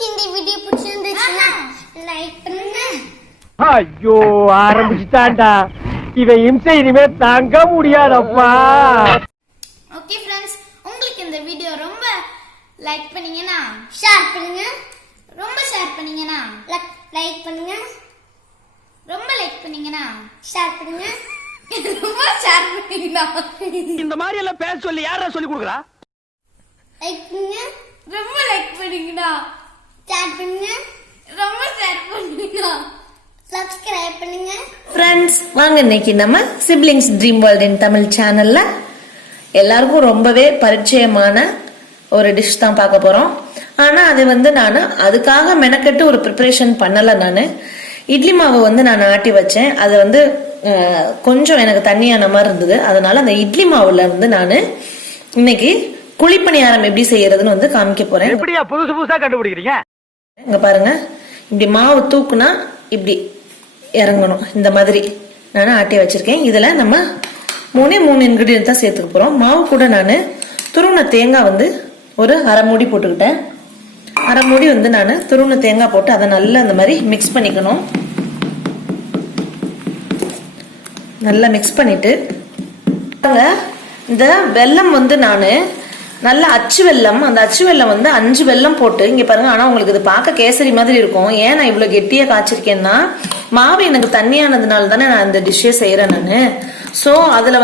உங்களுக்கு இந்த வீடியோ பிடிச்சிருந்துச்சுன்னா லைக் பண்ணுங்க. ஐயோ ஆரம்பிச்சிட்டான்டா இவன் இம்சை இனிமே தாங்க முடியாதப்பா. ஓகே ஃப்ரெண்ட்ஸ், உங்களுக்கு இந்த வீடியோ ரொம்ப லைக் பண்ணீங்கன்னா ஷேர் பண்ணுங்க. ரொம்ப ஷேர் பண்ணீங்கன்னா லைக் பண்ணுங்க. ரொம்ப லைக் பண்ணீங்கன்னா ஷேர் பண்ணுங்க. ரொம்ப ஷேர் பண்ணீங்கன்னா இந்த மாதிரி எல்லாம் பேச சொல்லி யாரா சொல்லி கொடுக்குறா? லைக் பண்ணுங்க. ரொம்ப லைக் பண்ணீங்கன்னா ஷேர் பண்ணுங்க. ரொம்ப ஷேர் பண்ணீங்கன்னா சப்ஸ்கிரைப் பண்ணுங்க. ஃப்ரெண்ட்ஸ், வாங்க இன்னைக்கு நம்ம siblings dream world in Tamil சேனல்ல எல்லாருக்கும் ரொம்பவே பரிச்சயமான ஒரு டிஷ் தான் பார்க்க போறோம். ஆனா அது நான் அதுக்காக மெனக்கெட்டு ஒரு ப்ரிப்பரேஷன் பண்ணல. நான் இட்லி மாவு நான் ஆட்டி வச்சேன். அது கொஞ்சம் எனக்கு தண்ணியான மாதிரி இருந்தது. அதனால அந்த இட்லி மாவுல நான் இன்னைக்கு குழிப்பணியாரம் எப்படி செய்யறதுன்னு காமிக்க போறேன். எப்படியா புதுசு புதுசா கண்டுபிடிக்கிறீங்க? இங்க பாருங்க, இப்படி மாவு தூக்குனா இப்படி இறங்கணும். இந்த மாதிரி நான் ஆட்டி வச்சிருக்கேன். இதுல நம்ம 3 இன்கிரீடியன்ட் தான் சேர்த்துக்க போறோம். மாவு கூட நான் துருவன தேங்காய் ஒரு அரை மூடி போட்டுக்கிட்டேன். அரை மூடி நான் துருவன தேங்காய் போட்டு அதை நல்லா இந்த மாதிரி மிக்ஸ் பண்ணிக்கணும். நல்லா மிக்ஸ் பண்ணிட்டு இந்த வெல்லம் நான் நல்ல அச்சு வெல்லம், அந்த அச்சு வெல்லம் 5 வெல்லம் போட்டு இங்க பாருங்க. ஆனா உங்களுக்கு இது பார்க்க கேசரி மாதிரி இருக்கும். ஏன் நான் இவ்வளவு கெட்டியா காய்ச்சிருக்கேன்னா, மாவு எனக்கு தண்ணியானதுனால தானே நான் இந்த டிஷ்ஷே செய்யறேன் நானு. சோ அதுல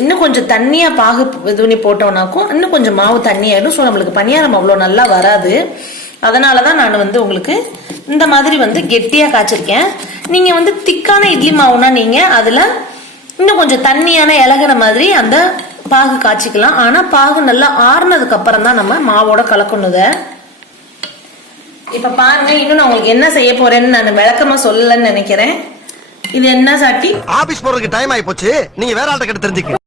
இன்னும் கொஞ்சம் தண்ணியா பாகு இது பண்ணி போட்டோம்னாக்கும் இன்னும் கொஞ்சம் மாவு தண்ணியாயிடும். ஸோ நம்மளுக்கு பணியாரம் அவ்வளோ நல்லா வராது. அதனாலதான் நான் உங்களுக்கு இந்த மாதிரி கெட்டியா காய்ச்சிருக்கேன். நீங்க திக்கான இட்லி மாவுனா நீங்க அதுல இன்னும் கொஞ்சம் தண்ணியான இலகுன மாதிரி அந்த பாகு காய்ச்சிக்கலாம். ஆனா பாகு நல்லா ஆறுனதுக்கு அப்புறம் தான் நம்ம மாவோட கலக்கணுத. இப்ப பாருங்க, இன்னும் நான் உங்களுக்கு என்ன செய்ய போறேன்னு நான் விளக்கமா சொல்லலன்னு நினைக்கிறேன். இது என்ன சாட்டி? ஆபீஸ் போறதுக்கு டைம் ஆயி போச்சு, நீங்க வேற ஆள்கிட்ட கிட்ட தெரிஞ்சுக்க.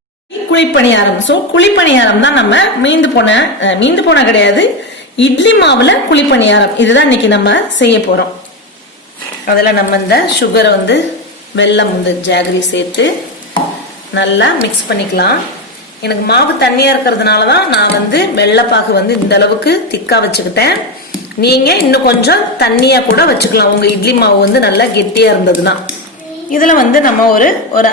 குழிப்பணியாரம். சோ குழிப்பணியாரம் தான் நம்ம மீந்து போன கிடையாது, இட்லி மாவுல குழிப்பணியாரம். இதுதான் இன்னைக்கு நம்ம செய்ய போறோம். அதுல நம்ம இந்த சுகரை வெல்லம் ஜாகரி சேர்த்து நல்லா மிக்ஸ் பண்ணிக்கலாம். எனக்கு மாவு தண்ணியா இருக்கிறதுனாலதான் நான் வெள்ளைப்பாகு இந்த அளவுக்கு திக்கா வச்சுக்கிட்டேன். நீங்க இன்னும் கொஞ்சம் தண்ணியா கூட வச்சுக்கலாம் உங்க இட்லி மாவு நல்லா கெட்டியா இருந்ததுன்னா. இதுல நம்ம ஒரு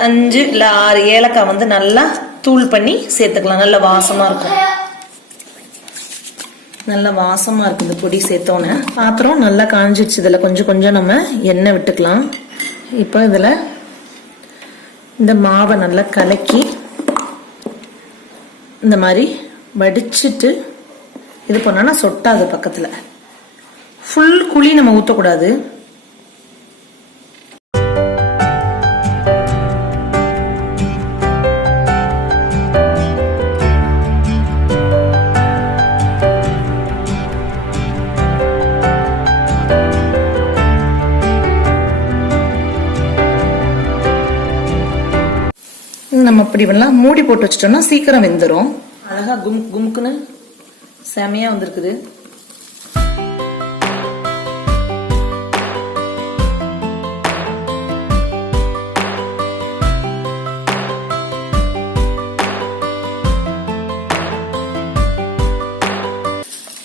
5 இல்ல 6 ஏலக்காய் நல்லா தூள் பண்ணி சேர்த்துக்கலாம். நல்ல வாசமா இருக்கும். நல்ல வாசமா இருக்கு இந்த பொடி சேர்த்தோன்னு. பாத்திரம் நல்லா காஞ்சிடுச்சு. இதுல கொஞ்சம் கொஞ்சம் நம்ம எண்ணெய் விட்டுக்கலாம். இப்போ இதுல இந்த மாவை நல்லா கலக்கி இந்த மாதிரி வடிச்சிட்டு இது பண்ணோம்னா சொட்டாது. பக்கத்துல ஃபுல் குழி நம்ம ஊற்றக்கூடாது. நம்ம இப்படி மூடி போட்டு வச்சிட்டோம்னா சீக்கிரம் வெந்துடும். அழகா கும்குன்னு செமையா வந்திருக்குது.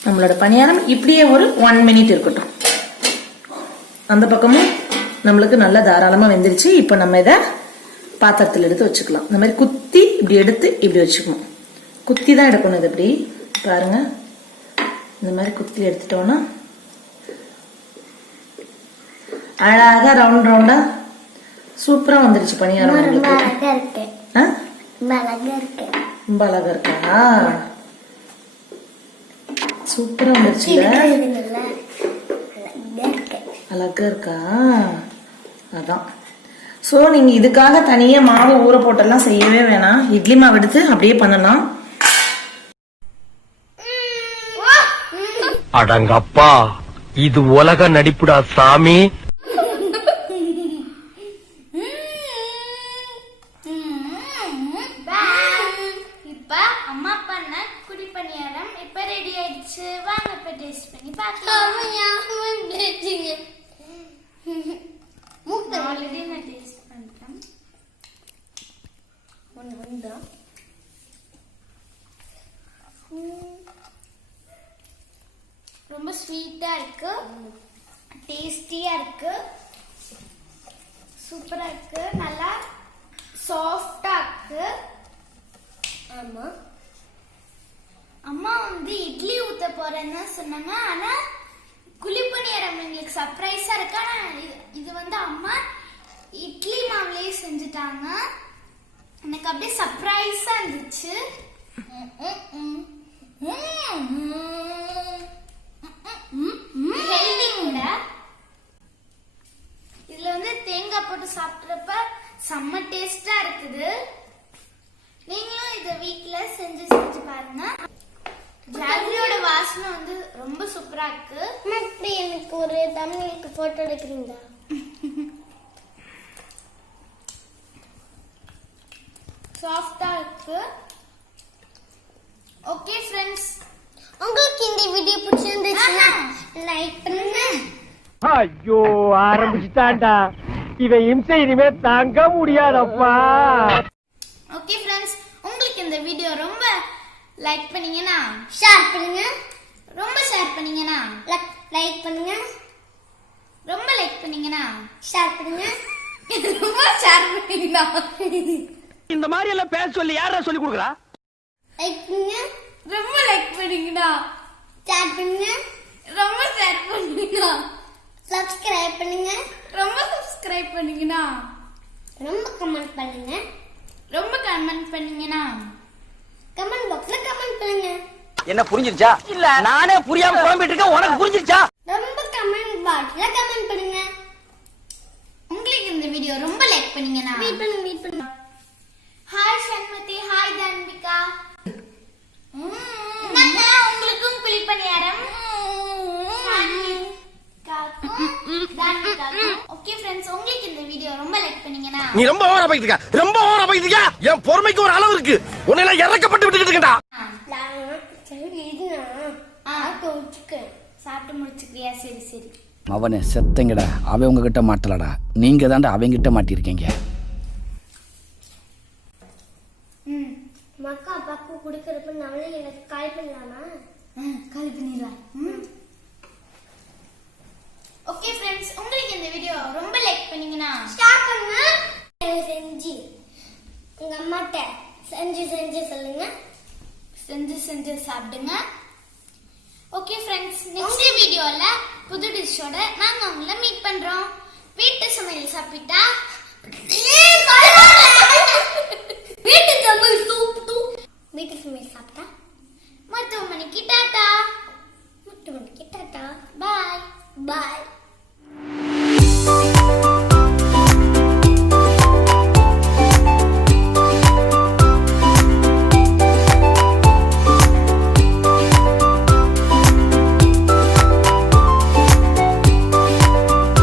நம்மளோட பணியாரம் இப்படியே ஒரு 1 மினிட் இருக்கட்டும். அந்த பக்கமும் நம்மளுக்கு நல்லா தாராளமா வெந்துருச்சு. இப்ப நம்ம இதை பாத்திரத்தில் எடுத்து வச்சுக்கலாம். இந்த மாதிரி குத்தி இப்படி எடுத்து இப்படி வச்சுக்கணும். குத்தி தான் எடுக்கணும். இது இப்படி பாருங்க, இந்த மாதிரி குத்தி எடுத்துட்டோம்னா அழகா ரவுண்ட் ரவுண்டா சூப்பரா வந்துருச்சு பணியாரம். ரொம்ப அழகா இருக்கா? சூப்பரா வந்துருச்சு. அழகா இருக்கா? அதான். சோ நீங்க இதுக்காக தனியா மாவு ஊற போட்டெல்லாம் செய்யவே வேணாம். இட்லி மாவு எடுத்து அப்படியே பண்ணலாம். அடங்கப்பா, இது உலக நடிப்புடா சாமி. இப்ப அம்மா பண்ண குழிப்பணியாரம் இப்ப ரெடி ஆயிடுச்சு. வாங்க இப்ப டேஸ்ட் பண்ணி பார்க்கலாம். ஆல்ரெடி நான் டேஸ்ட் பண்ணிட்டேன். ரொம்ப ஸ்வீட் ஸ்வீட்டா இருக்கு, டேஸ்டியா இருக்கு, சூப்பரா இருக்கு, நல்லா சாஃப்டா இருக்கு. ஆமா அம்மா வந்து இட்லி ஊத்த போறேன்னு சொன்னாங்க. ஆனா குழிப்பணியாரம் எங்களுக்கு சர்ப்ரைஸா இருக்கு. ஆனா இது வந்து அம்மா இட்லி மாவுலயே செஞ்சுட்டாங்க. எனக்கு அப்படியே சர்ப்ரைஸா இருந்துச்சு. ஹெல்தி கூட. இதுல வந்து தேங்காய் போட்டு சாப்பிட்றப்ப செம்ம டேஸ்டா இருக்குது. நீங்களும் இத வீட்ல செஞ்சு பாருங்க. ஜாகரியோட வாசனை வந்து ரொம்ப சூப்பரா இருக்கு. அப்படி எனக்கு ஒரு தமிழுக்கு போட்டோ எடுக்கிறீங்களா? சாஃப்டா இருக்கு. ஓகே ஃப்ரெண்ட்ஸ், உங்களுக்கு இந்த வீடியோ பிடிச்சிருந்துச்சுன்னா லைக் பண்ணுங்க. ஐயோ ஆரம்பிச்சுட்டான்டா. இவன் இம்சை இனிமே தாங்க முடியாதப்பா. ஓகே ஃப்ரெண்ட்ஸ், உங்களுக்கு இந்த வீடியோ ரொம்ப லைக் பண்ணீங்கன்னா ஷேர் பண்ணுங்க. ரொம்ப ஷேர் பண்ணீங்கன்னா லைக் பண்ணுங்க. ரொம்ப லைக் பண்ணீங்கன்னா ஷேர் பண்ணுங்க. ரொம்ப ஷேர் பண்ணீங்கன்னா இந்த மாதிரி எல்லாம் பேச சொல்லி யாரா சொல்லி கொடுக்குறா? லைக் பண்ணுங்க. ரொம்ப லைக் பண்ணீங்கன்னா ஷேர் பண்ணுங்க. ரொம்ப ஷேர் பண்ணீங்கன்னா சப்ஸ்கிரைப் பண்ணுங்க. ரொம்ப சப்ஸ்கிரைப் பண்ணீங்கன்னா ரொம்ப கமெண்ட் பண்ணுங்க. ரொம்ப கமெண்ட் பண்ணீங்கன்னா கமெண்ட் பாக்ஸ்ல கமெண்ட் பண்ணுங்க. என்ன புரிஞ்சிருச்சா? இல்ல நானே புரியாம குழம்பிட்டு இருக்கேன். உனக்கு புரிஞ்சிருச்சா? ரொம்ப கமெண்ட் பாக்ஸ்ல கமெண்ட் பண்ணுங்க. உங்களுக்கு இந்த வீடியோ ரொம்ப லைக் பண்ணீங்கன்னா வெயிட் பண்ணுங்க. Hi Shanmathi, hi Tanvika. உங்களுக்கும் குழிப்பணியாரம். ஓகே ஃப்ரெண்ட்ஸ், உங்களுக்கு இந்த வீடியோ ரொம்ப லைக் பண்ணீங்கன்னா நீ ரொம்ப ஓவரா போயிட்டு இருக்க. ரொம்ப ஓவரா போயிட்டு இருக்க. என் பொறுமைக்கு ஒரு அளவு இருக்கு. உன்னை எல்லாம் இறக்கப்பட்டு விட்டுக்கிட்டு இருக்கேன்டா. சாப்பிட்டு முடிச்சுக்கிறியா? சரி சரி. அவனே செத்தங்கடா. அவன் உங்ககிட்ட மாட்டலடா, நீங்க தாண்டா அவங்கிட்ட மாட்டிருக்கீங்க. மக்கா அப்பாக்கு குடுக்கறப்ப நானே எனக்கு கால் பண்ணலாமா? கால் பண்ணிடலாம். ஓகே ஃப்ரெண்ட்ஸ், உங்களுக்கு இந்த வீடியோ ரொம்ப லைக் பண்ணீங்கன்னா ஸ்டார்ட் பண்ணுங்க. செஞ்சு உங்க அம்மாட்ட செஞ்சு சொல்லுங்க. செஞ்சு சாப்பிடுங்க. ஓகே ஃப்ரெண்ட்ஸ், நெக்ஸ்ட் வீடியோல புது டிஷ்ஷோட நாங்க உங்களை மீட் பண்றோம். வீட்டு சமையல் சாப்பிட்டா வீட்டு சமையல் சூப்பு. வீட்டு சமையல் சாப்பிட்டா மருத்துவமனைக்கு டாட்டா. முட்டு மணிக்கு டாட்டா. பாய். பாய்.